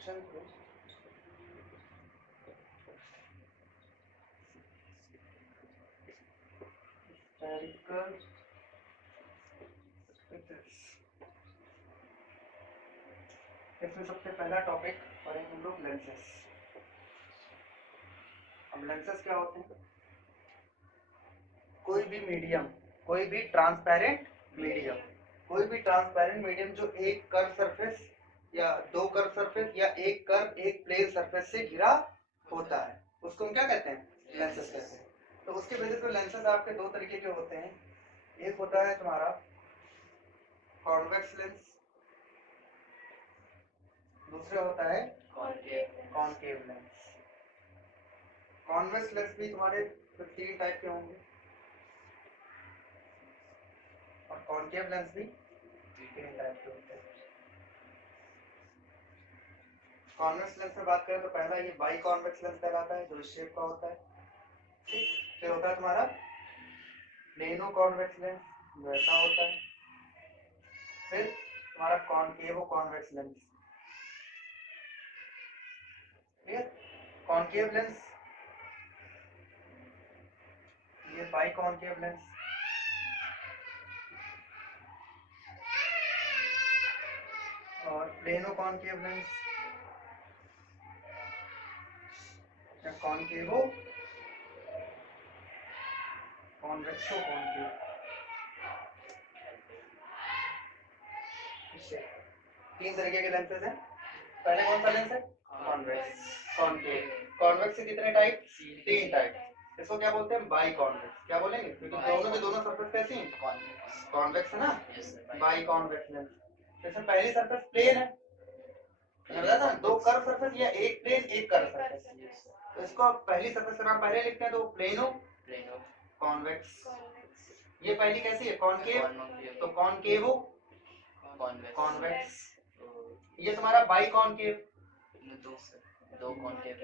Section through spherical surfaces। इसमें सबसे पहला टॉपिक पढ़ेंगे हम लोग लेंसेस। अब लेंसेस क्या होते हैं? कोई भी मीडियम, कोई भी ट्रांसपेरेंट मीडियम जो एक कर्व सरफेस या दो कर्व सरफेस या एक कर्व एक प्लेन सरफेस से घिरा होता है, उसको हम क्या कहते हैं? लेंसेस कहते हैं। तो उसके बेसिस पे लेंसेस आपके दो तरीके के होते हैं। एक होता है तुम्हारा कॉन्वेक्स लेंस, दूसरा होता है कॉनकेव लेंस। कॉन्वेक्स लेंस भी तुम्हारे 3 टाइप के होंगे और कॉनकेव लेंस भी 3 टाइप के होते हैं। कॉन्वेक्स लेंस में बात करें तो पहला ये बाई कॉन्वेक्स लेंस कहलाता है, जो इस शेप का होता है। ठीक, फिर होता है तुम्हारा प्लेनो कॉन्वेक्स लेंस, जो ऐसा होता है। फिर तुम्हारा कॉनकेवो convex lens. Clear? Concave lens, ये बाई कॉनकेव लेंस, और प्लेनो कॉनकेव लेंस या कॉनकेवो कॉन्वेक्सो कॉनकेव। तीन तरीके के लेंसेज हैं। पहले कौन सा लेंस है? Convex, concave. कॉन्वेक्स के कितने टाइप? 3 टाइप। इसको क्या बोलते हैं? By convex. क्या बोलेंगे? क्योंकि दोनों के दोनों सरफेस कैसी हैं? कॉन्वेक्स है ना, बाई कॉन्वेक्स लेंस। इसमें पहली सरफेस प्लेन है, बताया था, दो कर्व सरफेस या एक प्लेन एक कर्व सरफेस। तो इसको पहली सरफेस का नाम पहले लिखते हैं, तो प्लेनो कॉन्वेक्स। ये पहली कैसी है? कॉनकेव, तो कॉनकेवो कॉन्वेक्स। ये तुम्हारा बाई कॉनकेव, दो कॉनकेव।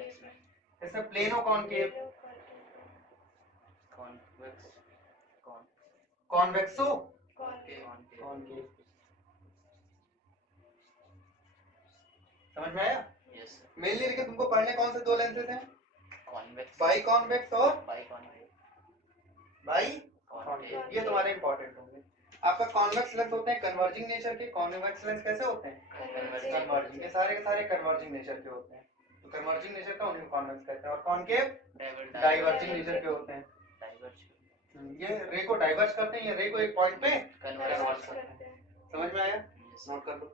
इसमें प्लेनो कॉनकेव, कॉन्वेक्सो कॉनकेव। समझ में आया? मेनली लेकिन तुमको पढ़ने कौन से दो लेंसेज हैं? बाई कॉन्वेक्स और बाई कॉनकेव। ये तुम्हारे इंपॉर्टेंट होंगे। आपका कॉन्वेक्स लेंस होते हैं कन्वर्जिंग नेचर के। कॉन्वेक्स लेंस कैसे होते हैं? कन्वर्जिंग के सारे कन्वर्जिंग नेचर के होते हैं। तो कन्वर्जिंग नेचर का उन्हें कॉन्वेक्स कहते हैं। और कॉनकेव डाइवर्जिंग नेचर के होते हैं। ये रे को डाइवर्ज करते हैं, ये रे को एक पॉइंट पे कन्वर्ज करते हैं। समझ में आया? नोट कर लो।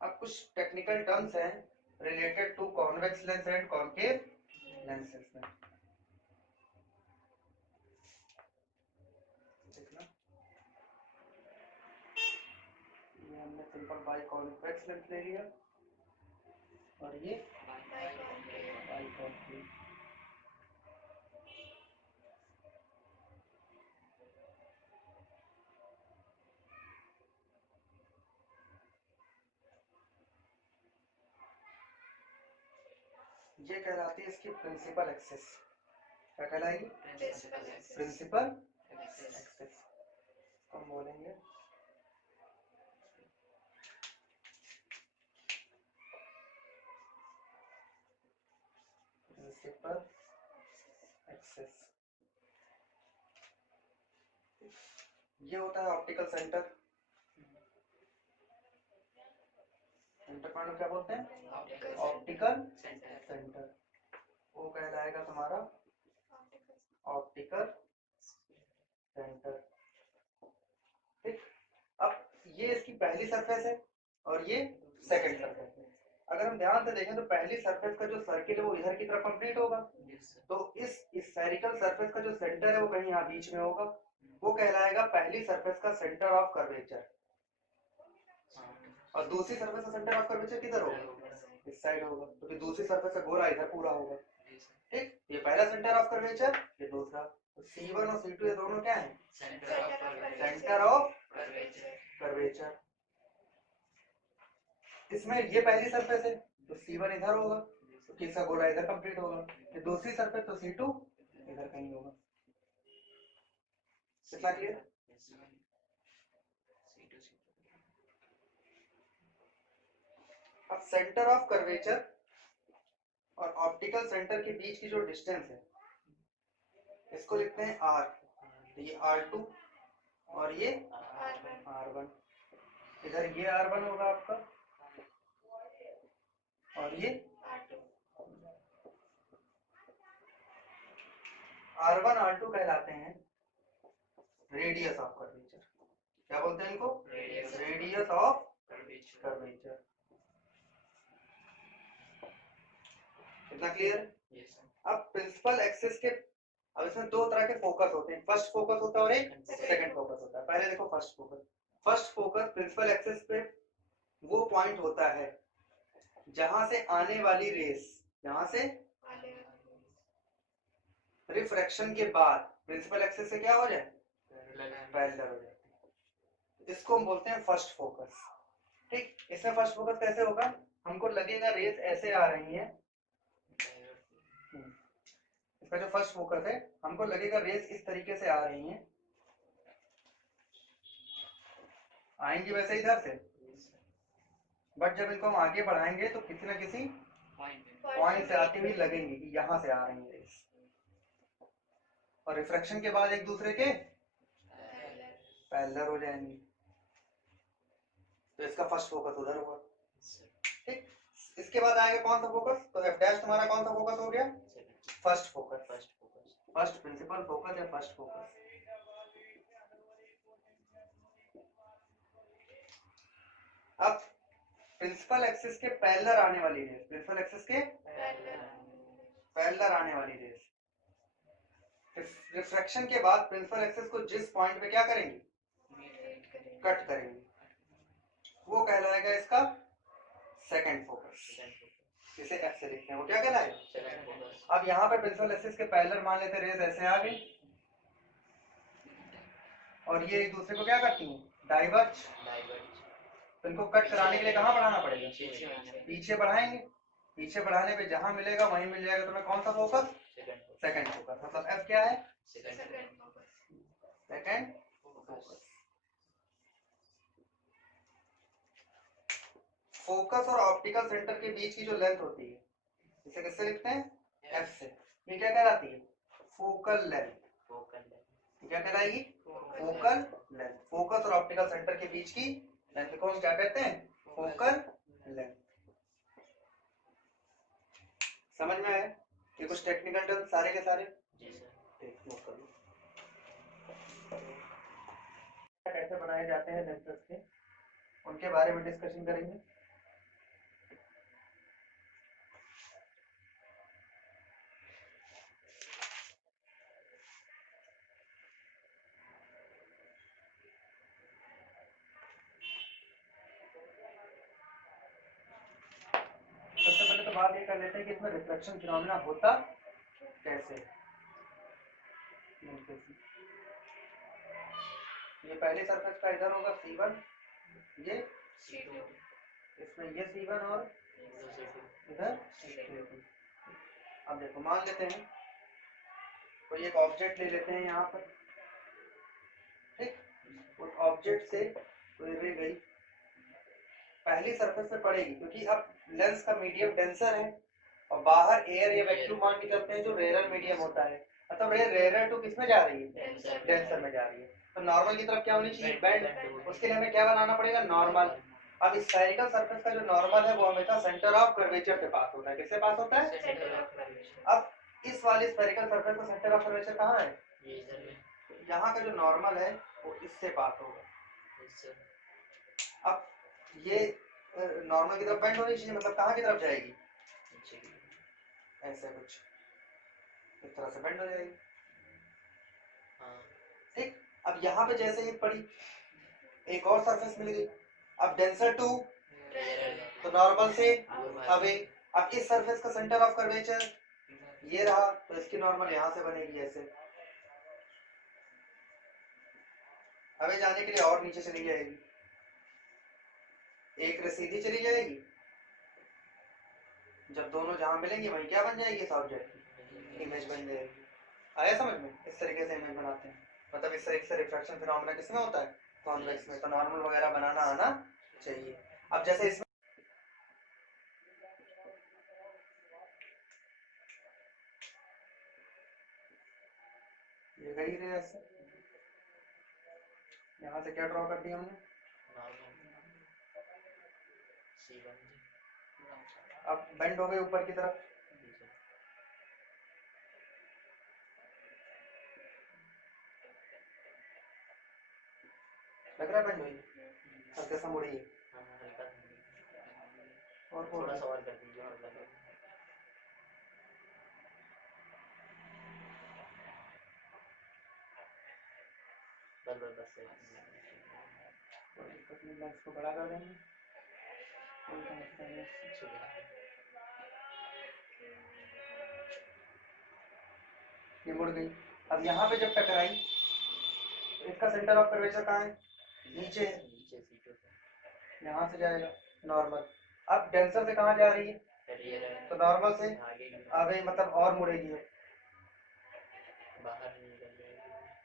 अब कुछ टेक्निकल टर्म्स हैं related to convex lens and concave lenses में। देखना, ये हमने सिंपल बाई कॉन्वेक्स लेंस ले लिया और ये बाई कॉनकेव। ये कहलाती है इसकी प्रिंसिपल एक्सिस। क्या कहलाएगी? Principal axis. हम बोलेंगे प्रिंसिपल एक्सिस। ये होता है ऑप्टिकल सेंटर। सेंटर पॉइंट को क्या बोलते हैं? Optical centre. वो कहलाएगा तुम्हारा ऑप्टिकल सेंटर। ठीक, अब ये इसकी पहली सरफेस है और ये सेकंड सरफेस है। अगर हम ध्यान से देखें तो पहली सरफेस का जो सर्किल है वो इधर की तरफ कंप्लीट होगा, तो इस स्फेरिकल सरफेस का जो सेंटर है वो कहीं यहाँ बीच में होगा। वो कहलाएगा पहली सरफेस का सेंटर ऑफ कर्वेचर। और दूसरी सरफेस का सेंटर ऑफ कर्वेचर किधर होगा? इस साइड होगा, क्योंकि दूसरी सरफेस का गोला इधर पूरा होगा। ठीक, ये पहला सेंटर ऑफ कर्वेचर, ये दूसरा। तो C1 और C2 ये दोनों क्या है? Centre of curvature. इसमें ये पहली सरफेस है तो C1 इधर होगा, तो किसका गोला इधर कंप्लीट होगा। ये दूसरी सरफेस तो C2 इधर कहीं होगा। कितना क्लियर? अब सेंटर ऑफ कर्वेचर और ऑप्टिकल सेंटर के बीच की जो डिस्टेंस है इसको लिखते हैं R, ये R2 और ये R1। इधर ये R1 होगा आपका और ये R1 R2 कहलाते हैं रेडियस ऑफ कर्वेचर। क्या बोलते हैं इनको? Radius of curvature. कितना क्लियर? अब प्रिंसिपल एक्सिस के, अब इसमें दो तरह के फोकस होते हैं, फर्स्ट फोकस होता है और एक सेकंड फोकस होता है। पहले देखो first focus. First focus principal axis पे वो पॉइंट होता है जहां से आने वाली रेस, जहां से रिफ्रैक्शन के बाद प्रिंसिपल एक्सिस से क्या हो जाए? पैरेलल हो जाए। इसको हम बोलते हैं फर्स्ट फोकस। ठीक, इसमें फर्स्ट फोकस कैसे होगा? हमको लगेगा रेस ऐसे आ रही है, इसका जो फर्स्ट फोकस है हमको लगेगा रेस इस तरीके से आ रही हैं, आएंगी वैसे इधर से, बट जब इनको हम आगे बढ़ाएंगे तो किसी ना किसी पॉइंट से आती हुई लगेंगी कि यहाँ से आ रही है रेस, और रिफ्रैक्शन के बाद एक दूसरे के पैरेलल हो जाएंगी। तो इसका फर्स्ट फोकस उधर होगा। ठीक, इसके बाद आएगा कौन सा फोकस? तो एफ डैश तुम्हारा कौन सा फोकस हो गया? First focus. First principle focus या फर्स्ट फोकस। अब प्रिंसिपल एक्सिस के पैरेलल आने वाली रेस, प्रिंसिपल एक्सिस के पैरेलल आने वाली रेस रिफ्रैक्शन के बाद प्रिंसिपल एक्सिस को जिस पॉइंट पे क्या करेंगे? कट करेंगे, वो कहलाएगा इसका सेकंड फोकस। इसे एफ से लिखते हैं, वो क्या कहलाएगा? अब यहाँ पे प्रिंसिपल एक्सिस के पैरेलल मान लेते रेस ऐसे आ गई और ये एक दूसरे को क्या करती हैं? डाइवर्ज। तो इनको कट कराने के लिए कहाँ बढ़ाना पड़ेगा? पीछे बढ़ाएंगे। पीछे बढ़ाने पे जहां मिलेगा वहीं मिल जाएगा। तुम्हें कौन सा फोकस? Second focus. मतलब एफ क्या है? Second focus. फोकस और ऑप्टिकल सेंटर के बीच की जो लेंथ होती है इसे किससे लिखते हैं? एफ से। ये क्या कहलाती है? Focal length. ये क्या कहलाएगी? Focal length. फोकस और ऑप्टिकल सेंटर के बीच की लेंथ को हम क्या कहते हैं? Focal length. समझ में आया? ये कुछ टेक्निकल टर्म सारे के सारे नोट कर लो। कैसे बनाए जाते हैं लेंसेज के, उनके बारे में डिस्कशन करेंगे। सबसे पहले तो बात ये कर लेते हैं कि इसमें रिफ्लेक्शन फिनोमेना होता कैसे। ये पहले सरफेस का इधर होगा C1, ये C2, इसमें ये C1 और इधर C2। अब देखो मान लेते हैं कोई एक ऑब्जेक्ट ले लेते हैं यहाँ पर। ठीक, उस ऑब्जेक्ट से कोई रे गई, पहली सरफेस पे पड़ेगी क्योंकि अब लेंस का मीडियम डेंसर है और बाहर एयर या वैक्यूम मान के चलते हैं जो रेयर मीडियम होता है। मतलब रेयर टू किस में जा रही है? डेंसर में जा रही है। तो नॉर्मल की तरफ क्या होनी चाहिए? बेंड। उसके लिए हमें क्या बनाना पड़ेगा? नॉर्मल। अब स्फेरिकल सरफेस का जो नॉर्मल है वो हमेशा सेंटर ऑफ कर्वेचर से पास होता है। किससे पास होता है? अब इस वाली स्फेरिकल सरफेस का सेंटर ऑफ कर्वेचर कहाँ है? यहाँ का जो नॉर्मल है वो इससे पास होगा। अब ये नॉर्मल की तरफ बेंड होनी चाहिए, मतलब कहाँ की तरफ जाएगी? ऐसे कुछ इस तरह से बेंड हो जाएगी। ठीक, अब यहाँ पे जैसे ही पड़ी एक और सरफेस मिल गई, अब डेंसर टू तो नॉर्मल से अवे। अब इस सरफेस का सेंटर ऑफ कर्वेचर ये रहा, तो इसकी नॉर्मल यहाँ से बनेगी ऐसे। अवे जाने के लिए और नीचे चली जाएगी, एक रे सीधी चली जाएगी, जब दोनों जहां मिलेंगे वहीं क्या बन जाएगी? ऑब्जेक्ट इमेज बन जाएगी। आया समझ में? इस तरीके से इमेज बनाते हैं। मतलब इस तरीके से रिफ्रैक्शन फिनोमेना किसमें होता है? कॉन्वेक्स में। तो नॉर्मल वगैरह बनाना आना चाहिए। अब जैसे इसमें ये गई रे ऐसे। यहाँ से क्या ड्रॉ कर दिया हमने? अब बेंड हो गई ऊपर की तरफ। लग रहा है बेंड हुई, हल्का सा मुड़ी है। और थोड़ा सा और कर दीजिए। बस बस बस कोई दिक्कत नहीं, लेंस को बड़ा कर देंगे, कोई समस्या नहीं इससे। ये मुड़ गई। अब यहाँ पे जब टकराई तो इसका सेंटर ऑफ कर्वेचर कहाँ है? नीचे है। यहाँ से जाएगा नॉर्मल। अब टेंसर से कहाँ जा रही है? तो नॉर्मल से आगे, मतलब और मुड़ेगी,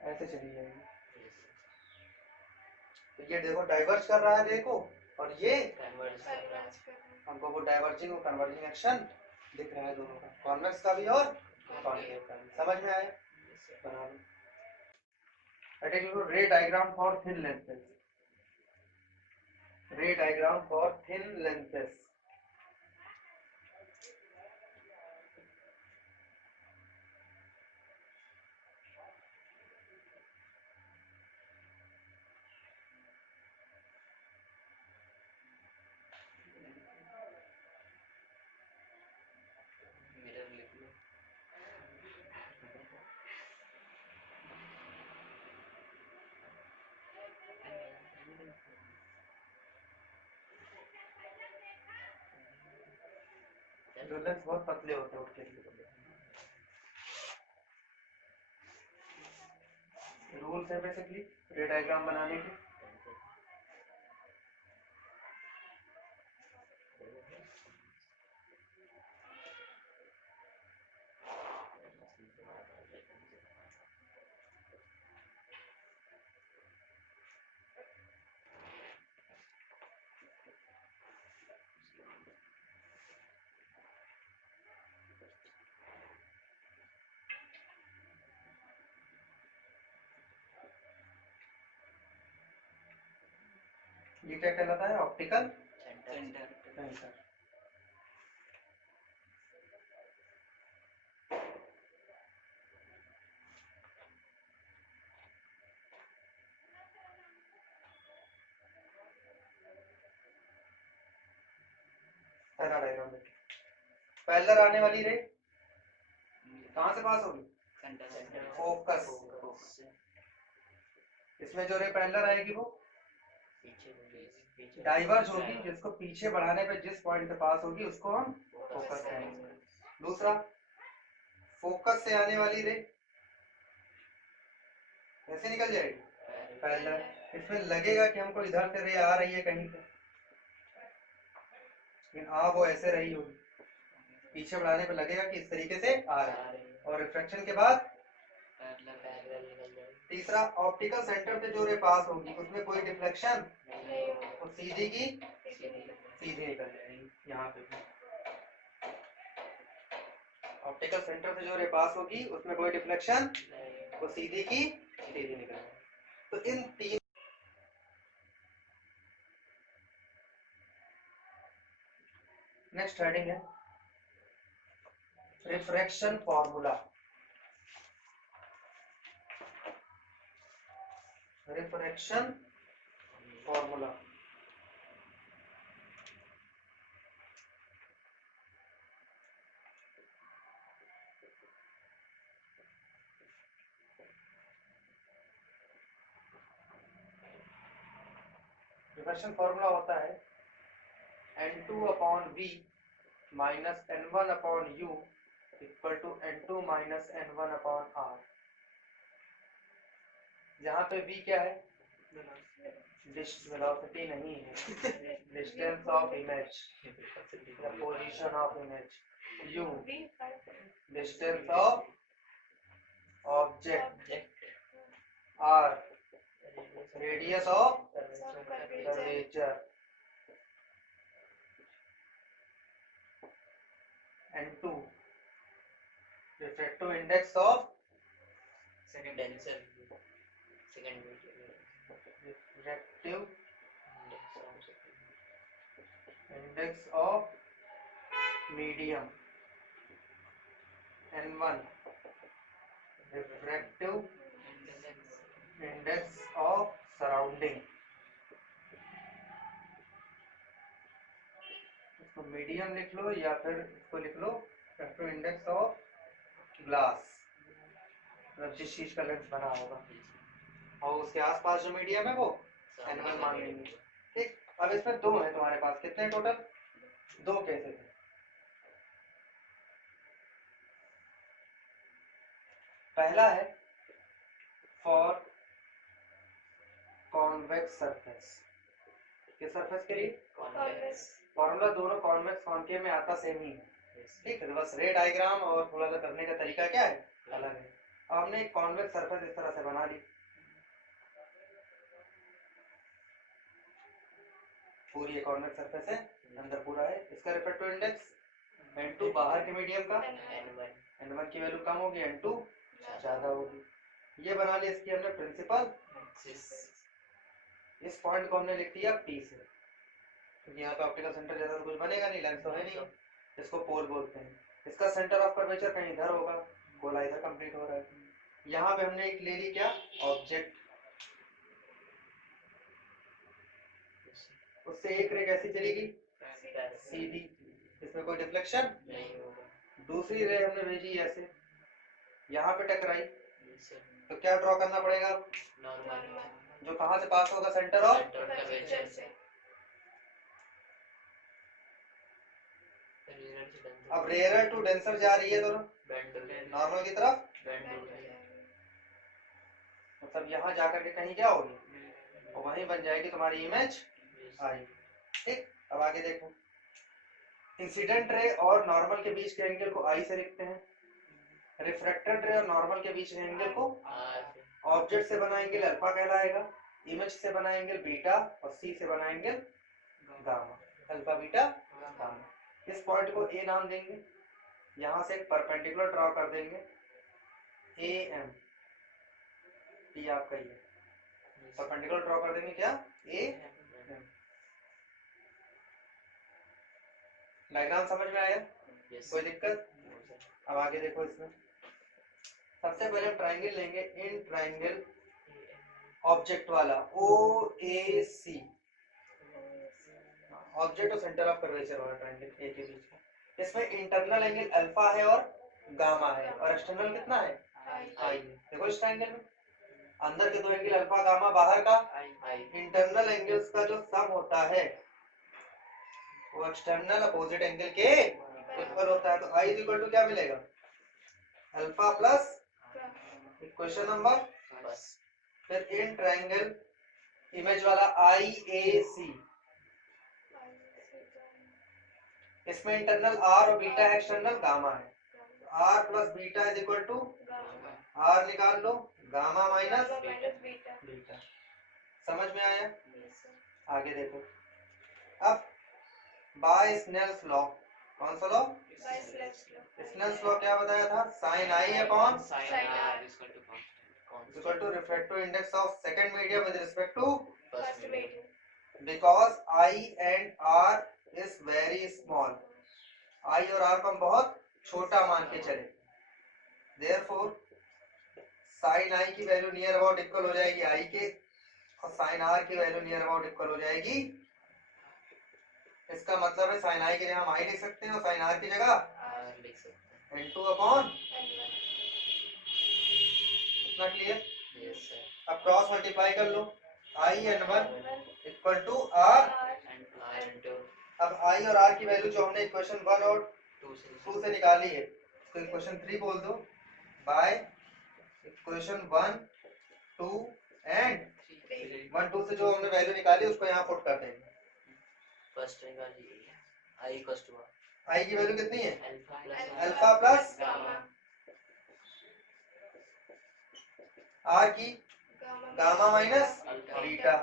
ऐसे चली जाएगी। तो ये देखो डाइवर्ज कर रहा है, देखो, और ये हमको वो डाइवर्जिंग और कन्वर्जिंग एक्शन दिख रहा है दोनों का, कॉन्वेक्स का भी और कॉन्केव का भी। समझ में आया? बना लो। Ray diagram for thin lenses. Ray diagram for thin lenses. जो लेंस बहुत पतले होते हैं उसके लिए रूल्स है बेसिकली रे डायग्राम बनाने के। ये क्या कहलाता है? Optical centre. पहला डायग्राम देखिए, पैरेलल आने वाली रे कहाँ से पास होगी? फोकस। इसमें जो रे पैरेलल आएगी वो डाइवर्ज होगी, जिसको पीछे बढ़ाने पे जिस पॉइंट पे पास होगी उसको हम फोकस कहेंगे। दूसरा, फोकस से आने वाली रे कैसे निकल जाएगी? पैरेलल। इसमें लगेगा कि हमको इधर से रे आ रही है कहीं से, लेकिन आ वो ऐसे रही होगी, पीछे बढ़ाने पे लगेगा कि इस तरीके से आ रहा है, और रिफ्रैक्शन के बाद। तीसरा, ऑप्टिकल सेंटर से जो रे पास होगी उसमें कोई डिफ्लेक्शन, तो सीधी की सीधे निकल जाएगी। यहाँ पे ऑप्टिकल सेंटर से जो रे पास होगी उसमें कोई डिफ्लेक्शन, तो सीधी की सीधी निकल जाएगी। तो इन तीन नेक्स्ट हेडिंग है refraction formula. Refraction formula. Refraction formula होता है n2/v minus n1/u equal to n2 minus n1/r। जहाँ पे v क्या है? वेलोसिटी नहीं है, डिस्टेंस ऑफ इमेज या position of image. u distance of object. r radius of curvature. n2 refractive index of denser second refractive index of medium n1 refractive index of surrounding, इसको medium लिख लो या फिर इसको लिख लो refractive index of glass, मतलब जिस चीज का लेंस बना होगा और उसके आसपास जो मीडियम है वो n1 मान लेंगे। ठीक, अब इसमें दो है तुम्हारे पास, कितने टोटल? दो केसेस है। पहला है फॉर कॉन्वेक्स सरफेस, किस सरफेस के लिए? फॉर्मूला दोनों कॉन्वेक्स कॉनकेव में आता सेम ही है। ठीक है, बस रे डायग्राम और थोड़ा सा करने का तरीका क्या है, अलग है। अब हमने एक कॉन्वेक्स सरफेस इस तरह से बना ली, पूरी एक कॉन्वेक्स सरफेस है, अंदर पूरा है, इसका रिफ्रैक्टिव इंडेक्स n2 बाहर के मीडियम का n1 की वैल्यू कम होगी, n2 ज्यादा होगी। ये बना ली इसकी हमने प्रिंसिपल। इस पॉइंट को हमने लिख दिया P से, क्योंकि यहाँ पे ऑप्टिकल सेंटर जैसा तो कुछ बनेगा नहीं, लेंस तो है नहीं, इसको पोल बोलते हैं। इसका सेंटर ऑफ कर्वेचर कहीं इधर होगा, गोला इधर कंप्लीट हो रहा है। यहाँ पे हमने एक ले ली क्या, ऑब्जेक्ट, उससे एक रे कैसी चलेगी, सीधी, इसमें कोई डिफ्लेक्शन नहीं होगा। दूसरी रे हमने भेजी ऐसे, यहाँ पे टकराई, तो क्या ड्रॉ करना पड़ेगा, नॉर्मल जो कहाँ से पास होगा, सेंटर ऑफ। अब रेयर टू डेंसर जा रही है दोनों, नॉर्मल की तरफ, मतलब यहाँ जाकर के कहीं क्या होगी, और वहीं बन जाएगी तुम्हारी इमेज आई। ठीक, अब आगे देखो, इंसिडेंट रे और नॉर्मल के बीच के एंगल को आई से लिखते हैं, रिफ्रैक्टेड रे और नॉर्मल के बीच के एंगल को ऑब्जेक्ट से बना एंगल अल्फा कहलाएगा, इमेज से बना एंगल बीटा और सी से बना angle gamma, alpha beta gamma. इस पॉइंट को ए नाम देंगे, यहां से एक परपेंडिकुलर ड्रॉ कर देंगे, ए एम, टी आपका ही है, परपेंडिकुलर ड्रॉ कर देंगे क्या, ए एम। डायग्राम समझ में आया, कोई दिक्कत? अब आगे देखो, इसमें सबसे पहले हम ट्राइंगल लेंगे, इन ट्राइंगल ऑब्जेक्ट वाला ओ ए सी, ऑब्जेक्ट और सेंटर ऑफ कर्वेचर वाला ट्राइंगल ए के बीच में, इसमें इंटरनल एंगल अल्फा है और गामा है, और एक्सटर्नल कितना है, आई है। देखो इस ट्राइंगल में अंदर के दो एंगल अल्फा गामा, बाहर का इंटरनल एंगल्स का जो सम होता है वो एक्सटर्नल अपोजिट एंगल के इक्वल होता है। तो आई इज इक्वल टू क्या मिलेगा, अल्फा प्लस इक्वेशन नंबर, फिर इन ट्राइंगल इमेज वाला आई ए सी, इसमें इंटरनल आर और बीटा है, एक्सटर्नल गामा है, r plus beta is equal to, r निकाल लो, गामा माइनस बीटा। समझ में आया? आगे देखो, अब बाय स्नेल्स लॉ, कौन सा लॉ, स्नेल्स लॉ क्या बताया था, sine i upon equal to refractive index of second medium with respect to first medium, because i and r is very small, i और आर को हम बहुत छोटा मान के चले, देयरफॉर साइन आई की वैल्यू नियर अबाउट इक्वल हो जाएगी आई के, और साइन आर की वैल्यू नियर अबाउट इक्वल हो जाएगी। इसका मतलब है साइन आई की जगह हम आई लिख सकते हैं और साइन आर की जगह लिख सकते हैं। n2 अपॉन, इतना क्लियर? यस सर, अब क्रॉस मल्टीप्लाई कर लो, आई n1 इक्वल टू आर, अब आई और आर की वैल्यू जो हमने इक्वेशन 1 और 2 से निकाली है, तो इक्वेशन 3 बोल दो, बाय इक्वेशन 1 2 एंड 1 2 से जो हमने वैल्यू निकाली उसको यहाँ पुट कर देंगे। फर्स्ट निकालिए, आई इक्वल्स टू आई की वैल्यू कितनी है, अल्फा अल्फा प्लस आर की गामा माइनस बीटा,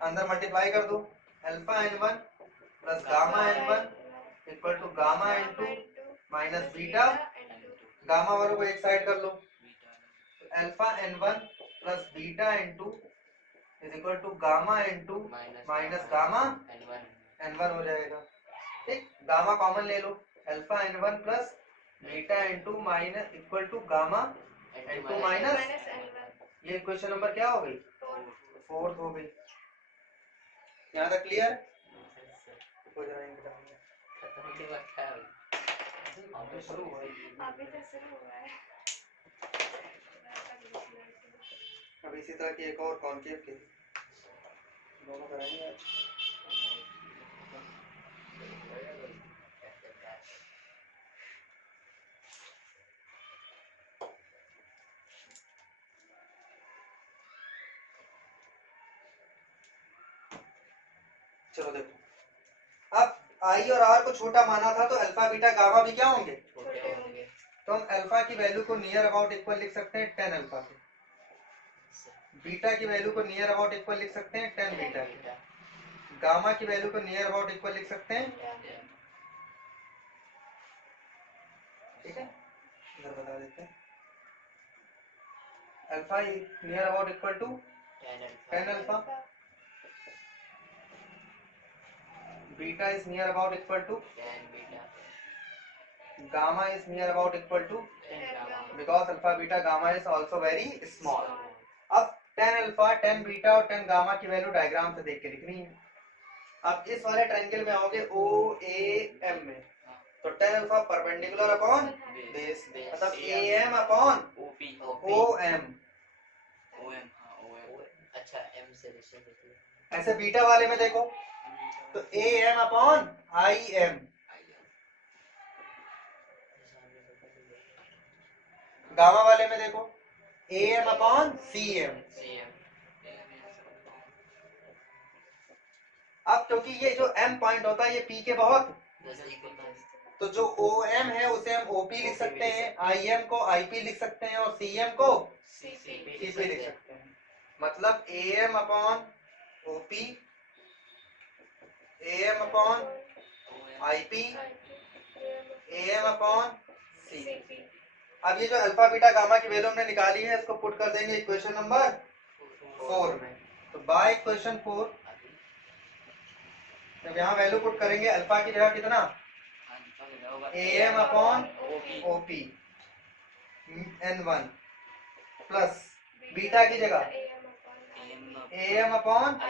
अंदर मल्टीप्लाई कर दो, alpha n1 plus gamma n1 equal to gamma n2 minus beta gamma वालों को एक साइड कर लो, alpha n1 plus beta n2 is equal to gamma n2 minus gamma n1 हो जाएगा। ठीक, गामा कॉमन ले लो, alpha n1 plus beta n2 minus equal to gamma n2 minus, ये क्वेश्चन नंबर क्या हो गई, फोर्थ हो गई। यहाँ तक क्लियर हो जाएगा। शुरू हुआ है। अब इसी तरह की एक और कॉन्केव की दोनों कराएंगे आज। चलो देखो, अब आई और आर को छोटा माना था तो अल्फा बीटा गामा भी क्या होंगे, तो हम अल्फा की वैल्यू को नियर अबाउट इक्वल लिख सकते हैं 10 अल्फा के, बीटा की वैल्यू को नियर अबाउट इक्वल लिख सकते हैं 10 बीटा के, गामा की वैल्यू को नियर अबाउट इक्वल लिख सकते हैं, ठीक है, इधर बता देते हैं। Alpha near about equal to 10 alpha, beta is near about equal to, gamma is near about equal to, because alpha beta gamma is also very small। अब 10 अल्फा 10 बीटा और 10 गामा की वैल्यू डायग्राम से देख के लिखनी है। अब इस वाले ट्रायंगल में आओगे ओ ए एम में, तो 10 अल्फा परपेंडिकुलर अपॉन बेस, मतलब A M upon o m. अच्छा एम से ऐसे बीटा वाले में देखो तो a M upon i m, gamma वाले में देखो a M upon c m. अब क्योंकि ये जो एम पॉइंट होता है ये पी के बहुत, तो जो ओ एम है उसे हम ओ पी लिख सकते हैं, आई एम को आई पी लिख सकते हैं और सी एम को सी पी लिख सकते हैं। मतलब A M upon O P, A M upon I P, A M upon C. अब ये जो अल्फा बीटा गामा की वैल्यू हमने निकाली है इसको पुट कर देंगे इक्वेशन नंबर 4 में। तो बाय इक्वेशन 4 जब यहाँ वैल्यू पुट करेंगे अल्फा की जगह कितना, a M upon O p n1 plus beta की जगह a M upon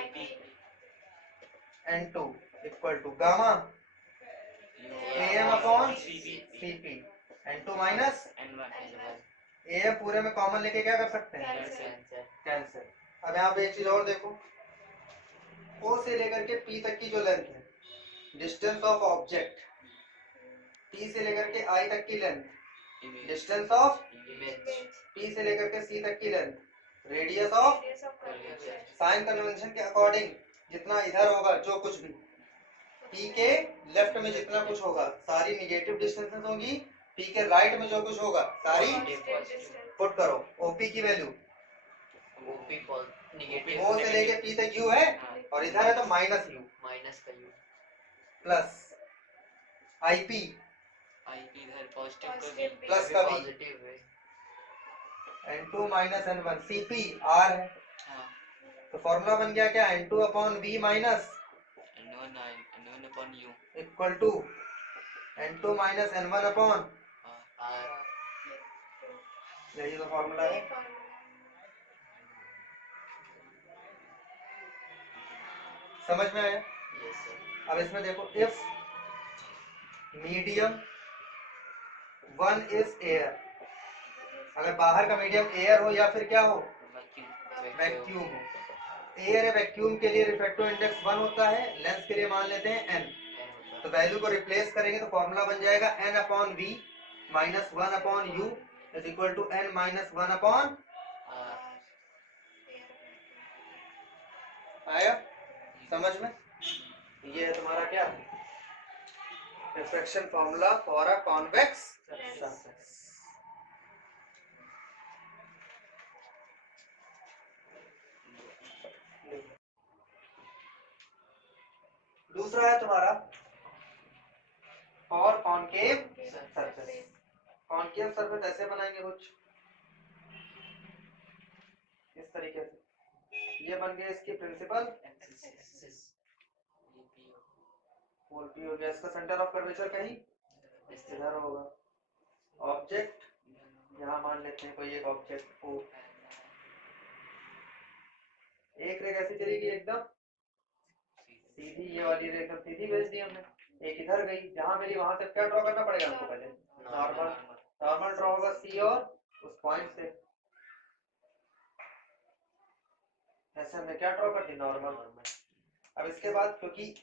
n2 equal to gamma a M upon c p n2 minus a m पूरे में कॉमन लेके क्या कर सकते हैं, कैंसिल। अब यहाँ पे एक चीज और देखो, ओ से लेकर के पी तक की जो लेंथ है, डिस्टेंस ऑफ ऑब्जेक्ट, पी से लेकर के आई तक की लेंथ, डिस्टेंस ऑफ पी से लेकर के सी तक की length, radius of, sign convention के अकॉर्डिंग जितना इधर होगा जो कुछ भी पी के लेफ्ट में जितना कुछ होगा सारी निगेटिव डिस्टेंसेस होंगी, पी के राइट में जो कुछ होगा सारी पुट करो। ओपी की वैल्यू ओ से लेके पी तक यू है और इधर है तो minus u plus IP plus का v n2 minus n1, CP r है तो फॉर्मूला बन गया क्या, n2 upon v minus equal to n2 minus n1 upon, यही तो फॉर्मूला है। समझ में आया? अब इसमें देखो इफ मीडियम 1 इज एयर, अगर बाहर का मीडियम एयर हो या फिर क्या हो, वैक्यूम हो, एयर है वैक्यूम के लिए रिफ्रैक्टिव इंडेक्स 1 होता है, लेंस के लिए मान लेते हैं n, तो वैल्यू को रिप्लेस करेंगे तो फॉर्मूला बन जाएगा n upon v minus 1 upon u is equal to n minus 1 upon, आया समझ में? ये है तुम्हारा क्या, refraction formula for a convex surface. दूसरा है तुम्हारा for concave surface. Concave surface ऐसे बनाएंगे कुछ इस तरीके से, ये बन गया इसकी प्रिंसिपल पोल पी हो गया, इसका सेंटर ऑफ कर्वेचर कहीं इधर होगा, ऑब्जेक्ट यहाँ मान लेते हैं कोई एक ऑब्जेक्ट ओ, एक रेखा ऐसी चलेगी एकदम सीधी, ये वाली रेखा एकदम सीधी भेज दी हमने, एक इधर गई, जहां मिली वहां से क्या ड्रॉ करना पड़ेगा हमको पहले, नॉर्मल, नॉर्मल ड्रॉ होगा सी और उस पॉइंट से, ऐसे हमने क्या ड्रॉ कर दी नॉर्मल। अब इसके बाद क्योंकि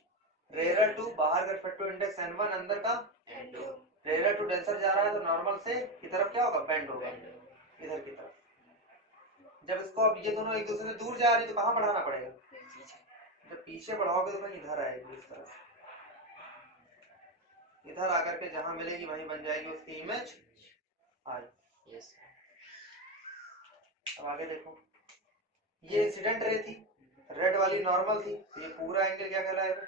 रेयर टू बाहर का फैक्टर इंडेक्स n1 अंदर का रेयर टू डेंसर जा रहा है, तो नॉर्मल से की तरफ क्या होगा बेंड होगा इधर की तरफ। जब इसको अब ये दोनों एक दूसरे से दूर जा रही तो कहाँ बढ़ाना पड़ेगा, जब पीछे बढ़ाओगे तो कहीं इधर आएगी इस तरफ, इधर आकर के जहां मिलेगी वहीं बन जाएगी उसकी इमेज आई। यस अब आगे देखो, ये इंसिडेंट रे थी, रेड वाली नॉर्मल थी, तो ये पूरा एंगल क्या कहलाएगा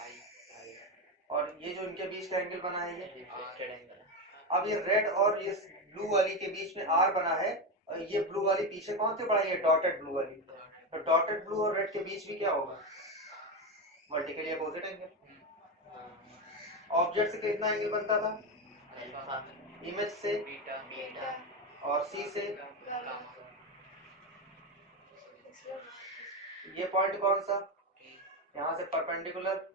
आई, और ये जो इनके बीच का एंगल बना है ये रिफ्लेक्टेड एंगल है। अब ये रेड और ये ब्लू वाली के बीच में आर बना है, और ये ब्लू वाली पीछे कौन सी बढ़ाई है डॉटेड ब्लू वाली, तो डॉटेड ब्लू और रेड के बीच भी क्या होगा वर्टिकली अपोजिट एंगल। ऑब्जेक्ट से कितना एंगल बनता था अल्फा इमेज से बीटा और सी से, गामा ये पॉइंट कौन सा यहाँ से परपेंडिकुलर,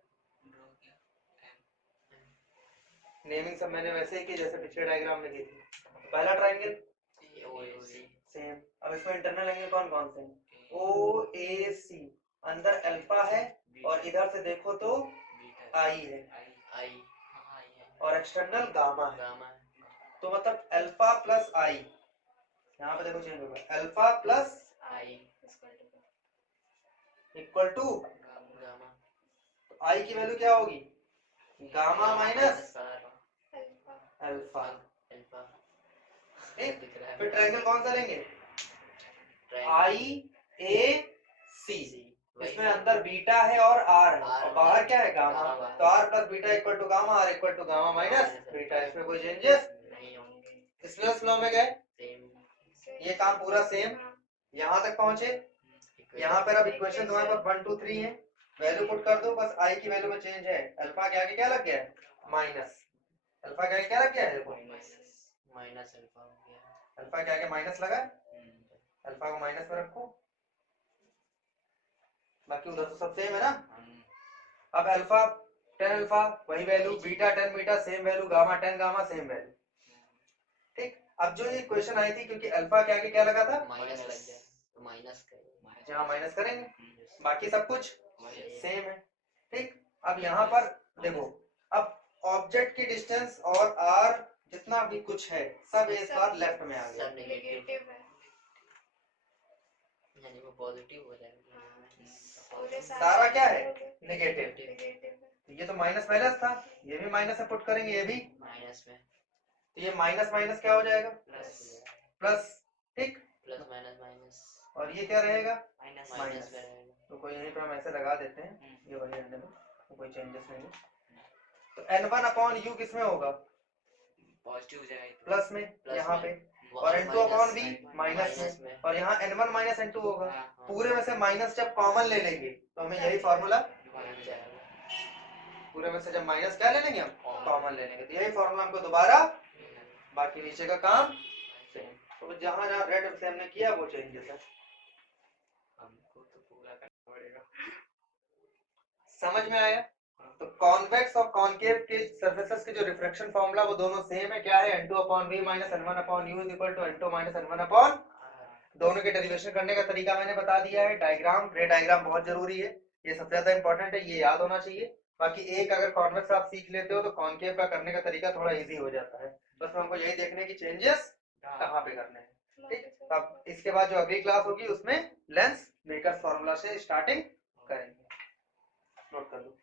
नेमिंग सब मैंने वैसे ही की जैसे पिछले डायग्राम में की थी। पहला ट्रायंगल सेम, अब इसमें इंटरनल एंगल कौन कौन से हैं ओ ए सी, अंदर अल्फा है और इधर से देखो तो आई है आई और एक्सटर्नल गामा है, गामा तो मतलब अल्फा प्लस आई, यहाँ पे देखो चेंज होगा alpha plus i equal to gamma, तो आई की वैल्यू क्या होगी गामा माइनस अल्फा। अल्फा ठीक, दिख रहा है। फिर ट्रायंगल कौन सा लेंगे ट्रायंगल आई ए सी, इसमें अंदर बीटा है और आर है और बाहर क्या है गामा, तो r plus beta equal to gamma, r equal to gamma minus beta, इसमें कोई चेंजेस नहीं होंगे, स्नेल्स लॉ में गए, सेम ये काम पूरा सेम, यहाँ तक पहुंचे, यहाँ पर अब इक्वेशन तुम्हारे पास 1 2 3 है, वैल्यू पुट कर दो, बस आई की वैल्यू में चेंज है, अल्फा के आगे क्या लग गया है माइनस, अल्फा के आगे क्या लग गया है देखो माइनस अल्फा हो गया, अल्फा के आगे माइनस लगा है, अल्फा को माइनस में रखो, बाकी उधर तो सब सेम है ना। अब अल्फा 10 अल्फा वही value, beta 10 beta same value, gamma 10 gamma same value. ठीक, अब जो ये क्वेश्चन आई थी क्योंकि अल्फा के आगे क्या लगा था माइनस लग जाए तो माइनस यहाँ माइनस करेंगे, बाकी सब कुछ सेम है। ठीक, अब यहाँ पर देखो, अब ऑब्जेक्ट की डिस्टेंस और आर जितना भी कुछ है सब इस बार लेफ्ट में आ गया, सब नेगेटिव है, यानी वो पॉजिटिव हो जाएगा, सारा क्या है नेगेटिव, ये तो माइनस माइनस था, ये भी माइनस में पुट करेंगे, ये भी माइनस में, तो ये माइनस माइनस क्या हो जाएगा प्लस, ठीक, प्लस माइनस माइनस और ये क्या रहेगा माइनस माइनस, में रहेगा, तो कोई यहीं पे हम ऐसे लगा देते हैं, ये वही रहने दो, तो कोई चेंजेस नहीं है। तो n1 अपॉन u किसमें होगा पॉजिटिव हो जाएगा प्लस में यहाँ पे, और n2 अपॉन v माइनस में, और यहाँ n1 माइनस n2 होगा, पूरे में से माइनस जब कॉमन ले लेंगे तो हमें यही फॉर्मूला, पूरे में से जब माइनस क्या ले लेंगे हम कॉमन ले लेंगे, तो यही फॉर्मूला हमको दोबारा, बाकी नीचे का काम सेम, तो जहाँ जहाँ रेड से हमने किया वो चेंजेस है, हमको तो पूरा करना पड़ेगा। समझ में आया। तो कॉन्वेक्स और कॉनकेव के सरफेसेस के जो रिफ्रैक्शन फार्मूला वो दोनों सेम है, क्या है n2 upon v minus n1 upon u is equal to n2 minus n1 upon, दोनों के डेरिवेशन करने का तरीका मैंने बता दिया है, डायग्राम रे डायग्राम बहुत जरूरी है, ये सबसे ज्यादा इंपॉर्टेंट है, ये याद होना चाहिए। बाकी एक अगर कॉन्वेक्स आप सीख लेते हो तो कॉनकेव का करने का तरीका थोड़ा इजी हो जाता है, बस हमको यही देखने की चेंजेस कहाँ पे करने हैं। ठीक, तब इसके बाद जो अगली क्लास होगी उसमें लेंस मेकर्स फार्मूला से स्टार्टिंग करेंगे, नोट कर लो।